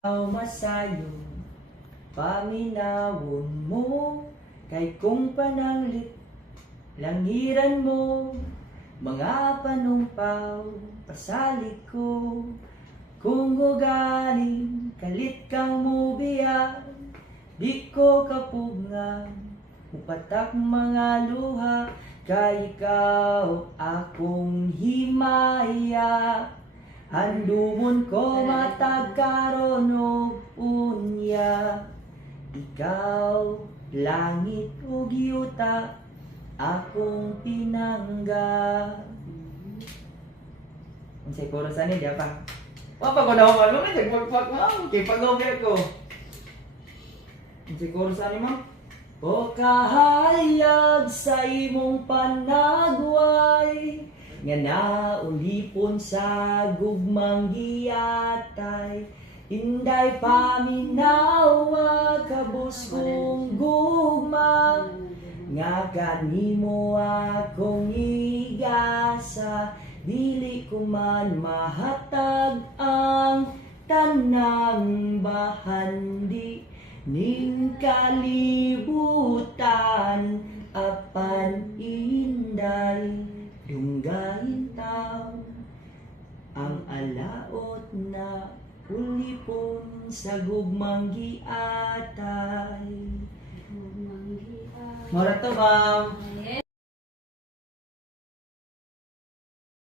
Masayo, paminawon mo, kay kung pananglit, langiran mo, mga panumpaw, pasalik ko, kung ugaling, kalit kang mubiya, di ko kapugngan, upatak mga luha, kay ikaw akong himaya. Handumon ko matag karon og unya, ikaw langit ug yuta akong pinangga. Unsay chorus ani dia pa? Wa pa ko daw malo na pagpag mo, kay pag-over ko. Unsay chorus ani ma'am? O kahayag sa imong panagway, nga naulipon sa gugmang giyatay, inday paminawa kabus kong gugma, nga kanimo akong igasa, dili ko man mahatag ang tanang bahandi ning kalibutan, apan inday dunggain taw ang alaot na ulipon sa gugmang giatay. Mora to, ma'am.